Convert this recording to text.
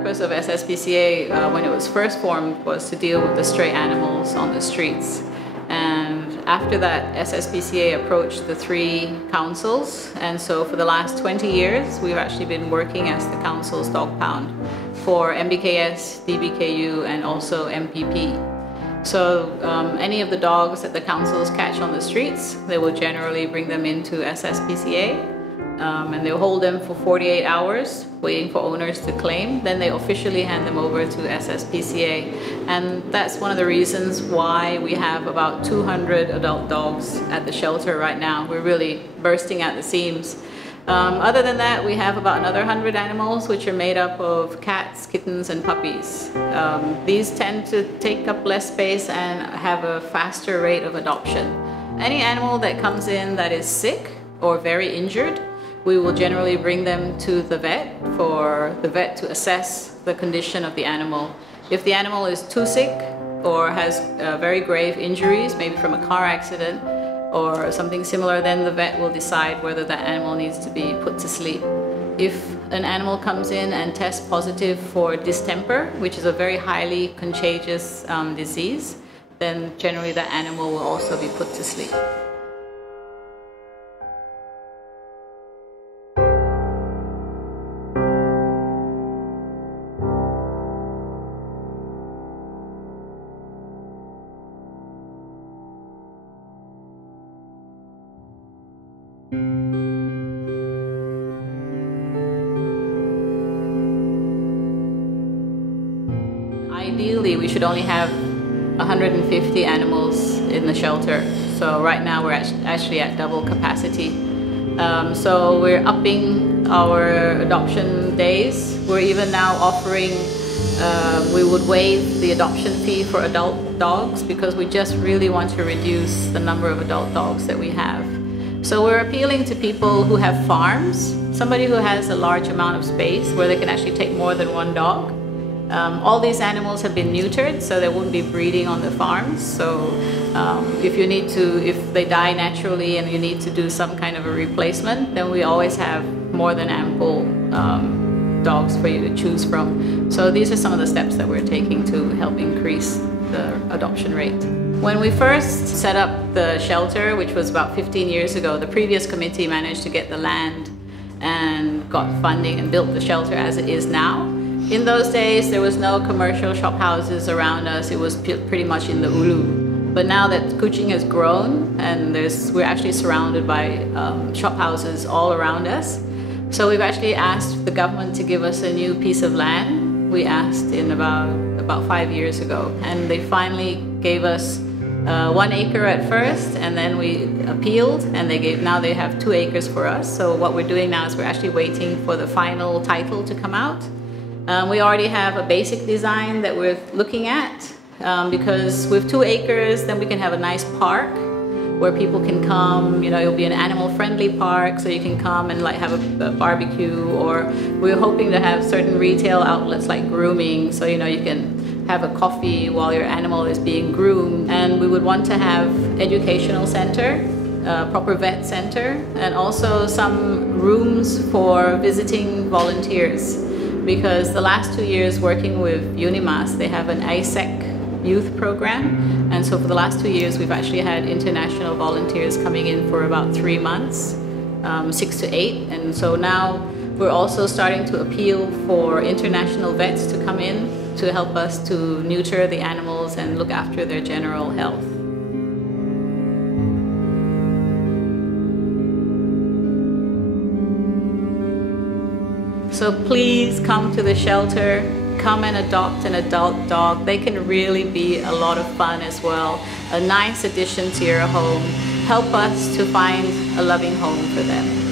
purpose of SSPCA when it was first formed was to deal with the stray animals on the streets. And after that, SSPCA approached the 3 councils, and so for the last 20 years we've actually been working as the council's dog pound for MBKS, DBKU and also MPP. So any of the dogs that the councils catch on the streets, they will generally bring them into SSPCA. And they'll hold them for 48 hours waiting for owners to claim. Then they officially hand them over to SSPCA. And that's one of the reasons why we have about 200 adult dogs at the shelter right now. We're really bursting at the seams. Other than that, we have about another 100 animals which are made up of cats, kittens and puppies. These tend to take up less space and have a faster rate of adoption. Any animal that comes in that is sick or very injured, we will generally bring them to the vet for the vet to assess the condition of the animal. If the animal is too sick or has very grave injuries, maybe from a car accident or something similar, then the vet will decide whether that animal needs to be put to sleep. If an animal comes in and tests positive for distemper, which is a very highly contagious disease, then generally that animal will also be put to sleep. Ideally, we should only have 150 animals in the shelter. So right now we're actually at double capacity. So we're upping our adoption days. We're even now offering, we would waive the adoption fee for adult dogs because we just really want to reduce the number of adult dogs that we have. So we're appealing to people who have farms, somebody who has a large amount of space where they can actually take more than 1 dog. All these animals have been neutered, so they won't be breeding on the farms. So if they die naturally and you need to do some kind of a replacement, then we always have more than ample dogs for you to choose from. So these are some of the steps that we're taking to help increase the adoption rate. When we first set up the shelter, which was about 15 years ago, the previous committee managed to get the land and got funding and built the shelter as it is now. In those days, there was no commercial shop houses around us. It was pretty much in the ulu. But now that Kuching has grown and we're actually surrounded by shop houses all around us. So we've actually asked the government to give us a new piece of land. We asked in about 5 years ago, and they finally gave us 1 acre at first, and then we appealed and now they have 2 acres for us. So what we're doing now is we're actually waiting for the final title to come out. We already have a basic design that we're looking at because with 2 acres, then we can have a nice park where people can come. You know, it'll be an animal-friendly park, so you can come and like have a barbecue, or we're hoping to have certain retail outlets like grooming, so you know you can have a coffee while your animal is being groomed. And we would want to have educational center, proper vet center, and also some rooms for visiting volunteers. Because the last 2 years working with UNIMAS, they have an ASEC youth program, and so for the last 2 years we've actually had international volunteers coming in for about 3 months, 6 to 8, and so now we're also starting to appeal for international vets to come in to help us to neuter the animals and look after their general health. So please come to the shelter, come and adopt an adult dog. They can really be a lot of fun as well. A nice addition to your home. Help us to find a loving home for them.